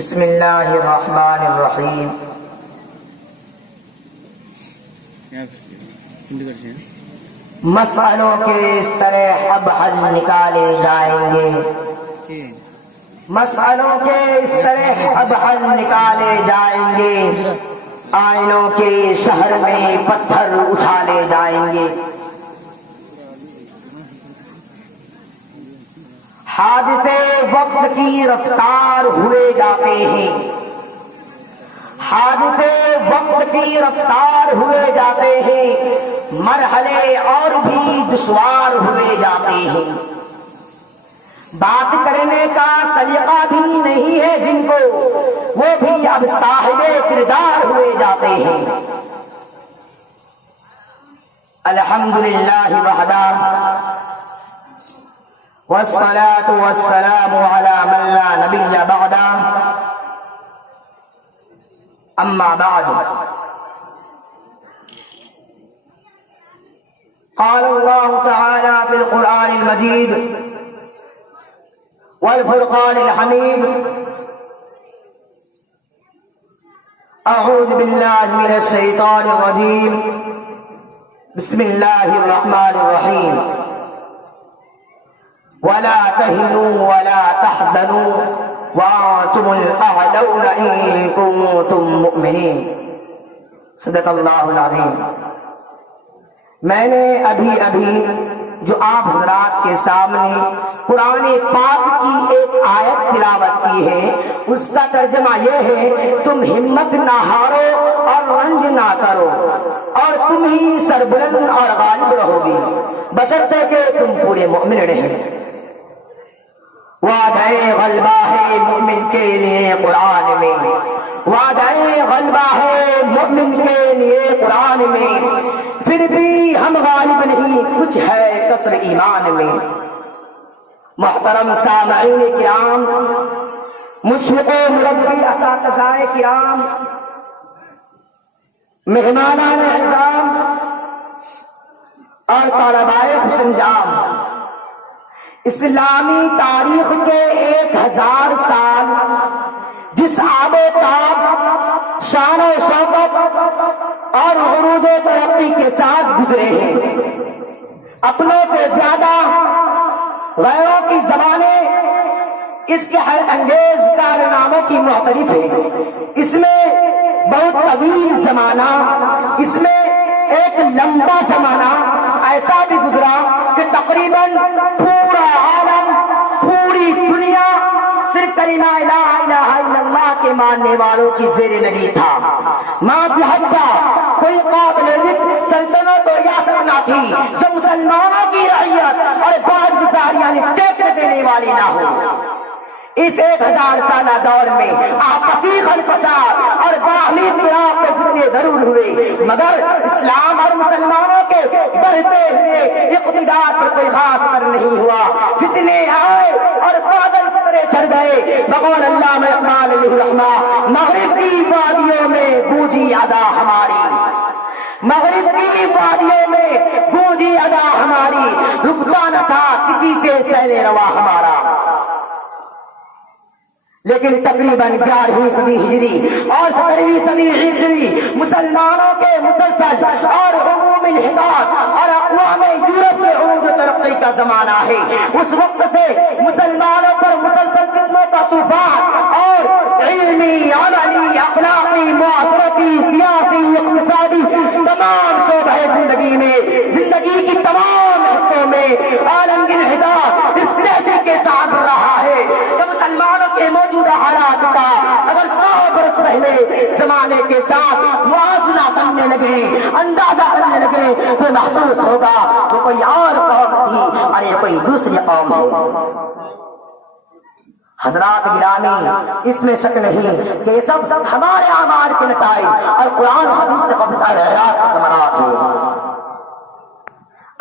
بسم اللہ الرحمن الرحیم۔ مسئلوں کے اس طرح اب حل نکالے جائیں گے، مسئلوں کے اس طرح اب حل نکالے جائیں گے، آئینوں کے شہر میں پتھر اچھالے جائیں گے، حادثے وقت کی رفتار ہوئے جاتے ہیں، حادثے وقت کی رفتار ہوئے جاتے ہیں، مرحلے اور بھی دشوار ہوئے جاتے ہیں، بات کرنے کا سلیقہ بھی نہیں ہے جن کو، وہ بھی اب صاحب کردار ہوئے جاتے ہیں۔ الحمدللہ وحدہ والصلاة والسلام على من لا نبی بعدہ، اما بعد، قال اللہ تعالی فی القرآن المجید والفرقان الحمید، اعوذ باللہ من الشیطان الرجیم، بسم اللہ الرحمن الرحیم، ولا تهنوا ولا تحزنوا وانتم الاعلون ان كنتم مؤمنین، صدق اللہ العظیم۔ میں نے ابھی جو آپ حضرات کے سامنے قرآن پاک کی ایک آیت تلاوت کی ہے، اس کا ترجمہ یہ ہے، تم ہمت نہ ہارو اور رنج نہ کرو، اور تم ہی سربلند اور غالب رہو گی، بشرطے کہ تم پورے مومن رہے۔ وعدہ غلبہ ہے مومن کے لیے قرآن میں، وعدہ غلبہ ہے مومن کے لیے قرآن میں، پھر بھی ہم غالب نہیں، کچھ ہے کسر ایمان میں۔ محترم سامعین کرام، مشفق مربی اساتذہ کرام، مہمانان اکرام اور طلباء خوش انجام، اسلامی تاریخ کے 1000 سال جس آب و تاب، شان و شوکت اور عروج و ترقی کے ساتھ گزرے ہیں، اپنوں سے زیادہ غیروں کی زبانیں اس کے حیرت انگیز کارناموں کی معترف ہیں۔ اس میں بہت طویل زمانہ، اس میں ایک لمبا زمانہ ایسا بھی گزرا کہ تقریباً پورا عالم، پوری دنیا صرف کلمہ لا الہ الا اللہ کے ماننے والوں کی زیر نگی تھا۔ ماں بہتا کوئی قابل ذکر سلطنت و ریاست نہ تھی جو مسلمانوں کی رعیت اور باز گزاری یعنی ٹیکس دینے والی نہ ہو۔ اس 1000 سالہ دور میں آپسی خلفشار اور باہمی اختلاف کے فتنے ضرور ہوئے، مگر اسلام اور مسلمانوں کے بڑھتے ہوئے اقتدار پر کوئی خاص اثر نہیں ہوا۔ فتنے آئے اور بادل فتنے چڑھ گئے۔ بقول علامہ اقبال علیہ الرحمہ، مغرب کی وادیوں میں گونجی ادا ہماری، مغرب کی وادیوں میں گونجی ادا ہماری، رکتا نہ تھا کسی سے سیل روا ہمارا۔ لیکن تقریباً 11ویں صدی ہجری اور 17ویں صدی عیسوی مسلمانوں کے مسلسل اور عموم الحقاق اور اقوام یورپ کے عروج و ترقی کا زمانہ ہے۔ اس وقت سے مسلمانوں پر مسلسل فتنوں کا طوفان اور علمی، عملی، اخلاقی، معاشرتی، سیاسی، اقتصادی تمام شعبہ زندگی میں، زندگی کی تمام حصوں میں عالمگیر انحطاط اس تہذیب کے ساتھ رہا ہے کہ مسلمانوں کے موجودہ حالات کا اگر 100 برس پہلے زمانے کے ساتھ موازنہ کرنے لگے، اندازہ کرنے لگے، تو محسوس ہوگا وہ کوئی اور قوم تھی اور یہ کوئی دوسری قوم ہے۔ حضرات گرامی، اس میں شک نہیں کہ یہ سب ہمارے اعمال کے نتائج اور قرآن و حدیث سے قبل حیات کے ثمرات ہیں۔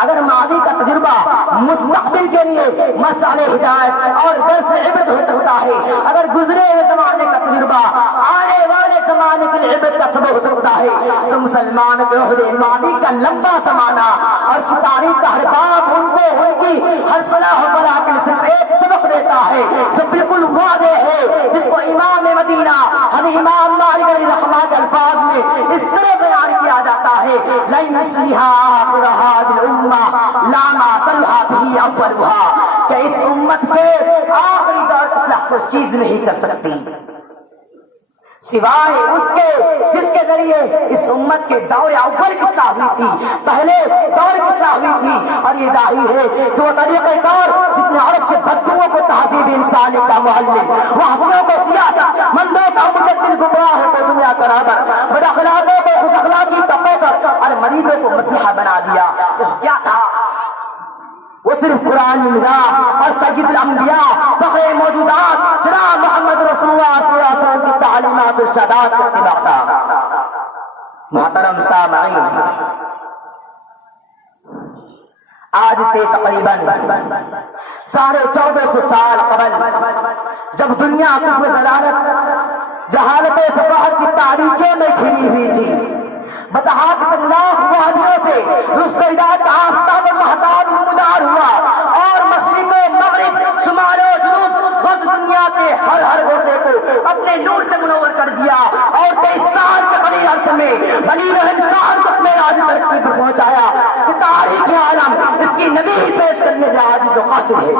اگر ماضی کا تجربہ مستقبل کے لیے مشعل ہدایت اور درس عبرت ہو سکتا ہے، اگر گزرے ہوئے زمانے کا تجربہ آنے والے زمانے کے لیے عبرت کا سبب ہو سکتا ہے، تو مسلمان کے عہد ماضی کا لمبا زمانہ اور اس کی تاریخ کا ہر باب ان کو ان کی ہر صلاح و بلا کے صرف ایک سبق دیتا ہے جو بالکل واضح ہے، جس کو امام مدینہ حضرت امام مالک علیہ رحمہ کے الفاظ میں اس طرح بیان کیا جاتا ہے لن یصلح آخر هذه الامہ لا ما صلح به اولها، کہ اس امت کے آخری دور اصلاح کوئی چیز نہیں کر سکتی سوائے اس کے جس کے ذریعے اس امت کے دور اول کی اصلاح ہوئی تھی، پہلے دور کی اصلاح ہوئی تھی. اور یہ ظاہر ہے کہ وہ طریقہ کار جس نے عرب کے بدوؤں کو تہذیب انسانی کا معلم، وہ حسنوں کو سیاست مندوں کا مجدد، گمراہ کو دنیا کا رہبر، بد اخلاقوں کو خوش اخلاقی کا پیکر اور مریضوں کو مسیحا بنا دیا. وہ کیا تھا؟ وہ صرف قرآن نظام اور سید الانبیاء فخر موجودات جناب محمد رسول اللہ صلی اللہ علیہ وسلم کی تعلیمات و ارشادات کا اتباع تھا. محترم سامعین، آج سے تقریباً 1450 سال قبل جب دنیا کفر ضلالت جہالت سفاہت کی تاریکیوں میں گھری ہوئی تھی، بتہات لاکھ وادیوں سے رشتہ ہدایت کا آفتاب و مہتاب نمودار ہوا اور مشرق و مغرب شمال و جنوب غز دنیا کے ہر ہر گوشے کو اپنے نور سے منور کر دیا اور 23 سال کے قلیل عرصے میں بنی انسان کو اپنے راج ترقی پر پہنچایا کہ تاریخ عالم اس کی نظیر پیش کرنے میں عاجز و قاصر ہے.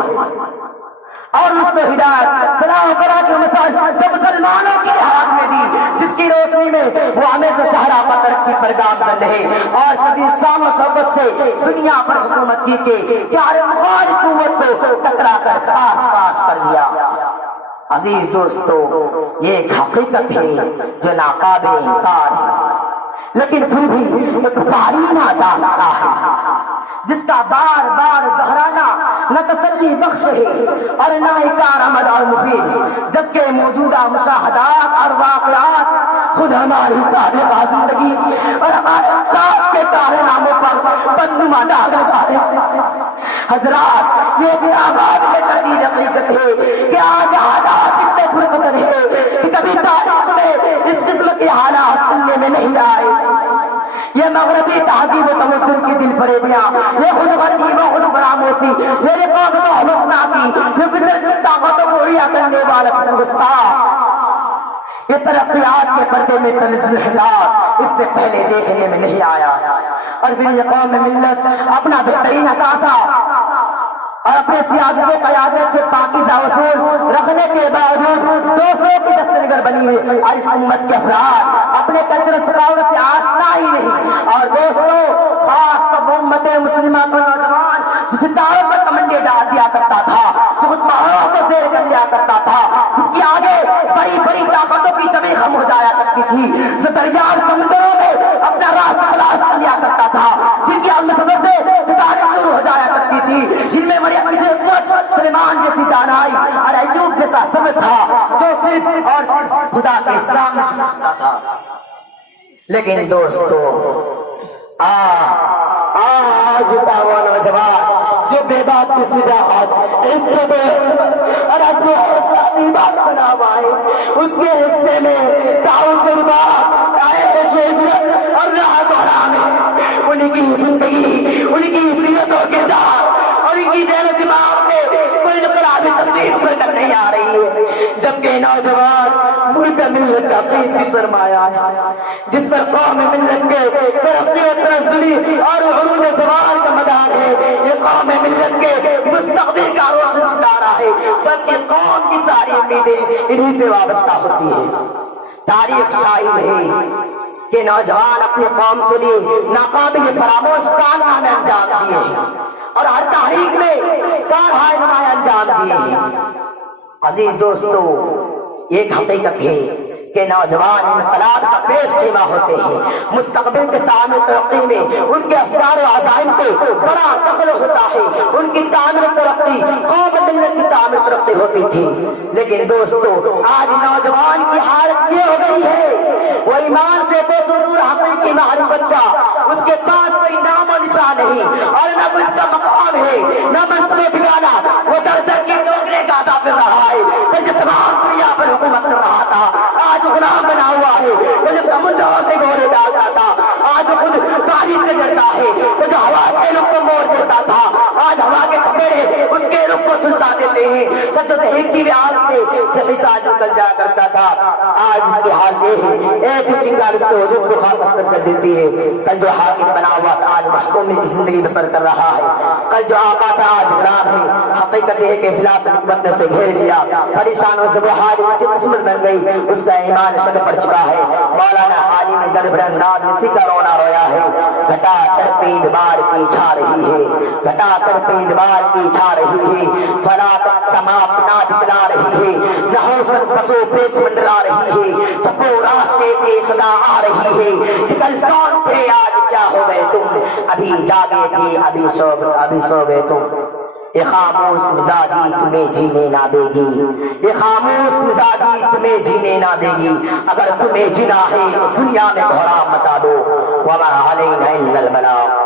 اور اس کو ہدایت سلام کرا کے مثال جب مسلمانوں کی ہاتھ میں دی، جس کی روشنی میں وہ ہمیشہ شہرہ پر ترقی پر گامزن رہے اور صدی شان و شوکت سے دنیا پر حکومت کی کہ چار مخالف قوت کو ٹکرا کر پاس پاس کر دیا. عزیز دوستو، یہ ایک حقیقت ہے جو ناقابل انکار ہے، لیکن پھر بھی ایک پارینہ داستان ہے جس کا بار بار دہرانا نہ تسلی بخش ہے اور نہ ہی کارآمد اور مفید، جبکہ موجودہ مشاہدات اور واقعات خود ہماری سابقہ زندگی اور ہمارے استاد کے کارناموں پر بدنما داغ لگا ہے. حضرات، یہ کتابات کے قدیر حقیقت ہے کہ آج حالات اتنے پرخطر ہے کہ کبھی تاریخ میں اس قسم کے حالات سننے میں نہیں آئے. یہ مغربی تہذیب و تمدن کی دل فریبیاں، یہ خود غرضی و خود فراموشی، یہ رقابت و حسناتی، یہ قدرت کی طاقتوں کو عیا کرنے والا فرنگستان، یہ ترقیات کے پردے میں تنزل حالات اس سے پہلے دیکھنے میں نہیں آیا. اور پھر یہ قوم ملت اپنا بہترین عطا تھا اور اپنے سیادت و قیادت کے پاکیزہ اصول رکھنے کے باوجود دوسروں کی دستنگر بنی ہوئی اور اس امت کے افراد اپنے کلچر ثقافت سے آشنا ہی نہیں. اور دوستوں، خاص طور امت مسلمہ کا نوجوان جو ستاروں پر کمنڈے ڈال دیا کرتا تھا، جو خود پہاڑوں کو زیر کر لیا کرتا تھا، جس کی آگے بڑی بڑی طاقتوں کی جبیں خم ہو جایا کرتی تھی، جو دریا سمندروں میں اپنا راستہ تلاش کر لیا کرتا تھا، جن کی عمل سمجھ سے ستارے شروع ہو جایا کرتی تھی، جن میں سلیمان جیسی دانائی اور ایوب جیسا صبر تھا جو صرف اور صرف خدا کے سامنے جھکتا تھا. لیکن دوستو، آج وہ نوجوان جو بے بات کی شجاعت اور عزم و حوصلہ بات بنا ہوا ہے، اس کے حصے میں تعاون کے بعد اور راحت و آرام ہے. ان کی زندگی، ان کی سیرت و کردار اور ان کی ذہن و دماغ میں کوئی انقلابی تصویر ابھر کر نہیں آ رہی ہے، جبکہ نوجوان ملک ملت کا قیمتی سرمایہ ہے جس پر قوم ملت کے ترقی و تنزلی اور عروج و زوال کا مدار ہے. یہ قوم ملت کے مستقبل کا روشن ستارہ ہے، بلکہ قوم کی ساری امیدیں انہی سے وابستہ ہوتی ہیں. تاریخ شاہد ہے کہ نوجوان اپنے قوم کے لیے ناقابل فراموش کارنامے انجام دیے ہیں اور ہر تحریک میں کارہائے نمایاں انجام دیے ہیں. عزیز دوستو، ایک حقیقت ہے کہ نوجوان انقلاب کا پیش خیمہ ہوتے ہیں. مستقبل کے تعمیر ترقی میں ان کے افکار و عزائم کو بڑا دخل ہوتا ہے. ان کی تعمیر ترقی قوم ملت کی تعمیر ترقی ہوتی تھی. لیکن دوستو، آج نوجوان کی حالت یہ ہو گئی ہے، وہ ایمان سے بے سرور حقیقی معرفت کا اس کے پاس کوئی نام و نشان نہیں اور نہ کوئی اس کا مقام ہے، نہ منصب ٹھکانا. وہ در در کے ٹوکرے کا ادا کر رہا ہے جو تمام دنیا پر حکومت کر رہا تھا، آج غلام بنا ہوا ہے. وہ جو سمندروں میں گھوڑے ڈالتا تھا، آج خود بارش سے ڈرتا ہے. وہ جو ہوا کے لوگ کو موڑ دیتا تھا، آج ہوا کے کپڑے اس کے کے رخ کو جھلسا دیتے ہیں۔ کہ جو دہتی ہوئے آگ سے صحیح ساتھ نکل جایا کرتا تھا، آج اس کے حال یہ ہے ایک ہی چنگار اس کے وجود کو خاک مستر کر دیتی ہے۔ کل جو حاکم بنا ہوا تھا آج محکوم کی زندگی بسر کر رہا ہے، کل جو آقا تھا آج غلام ہے۔ حقیقت ہے کہ افلاس حکمت نے اسے گھیر لیا، پریشانوں سے وہ حال اس کی قسمت بن گئی، اس کا ایمان شک پڑ چکا ہے۔ مولانا حالی نے در بر انداز اسی کا رونا رویا ہے۔ گھٹا سر پہ ادبار کی چھا رہی ہے، گھٹا سر پہ ادبار کی چھا رہی ہے، فلا تک سما اپنا دکھلا رہی ہے، نحوست بسو پیش منڈرا رہی ہے، چپو راستے سے صدا آ رہی ہے کہ کل کون تھے آج کیا ہو گئے تم، ابھی جاگے تھے ابھی سو گئے تم۔ یہ خاموش مزاجی تمہیں جینے نہ دے گی، یہ خاموش مزاجی تمہیں جینے نہ دے گی، اگر تمہیں جینا ہے تو دنیا میں بھڑا مچا دو، وما علینا الا البلاغ۔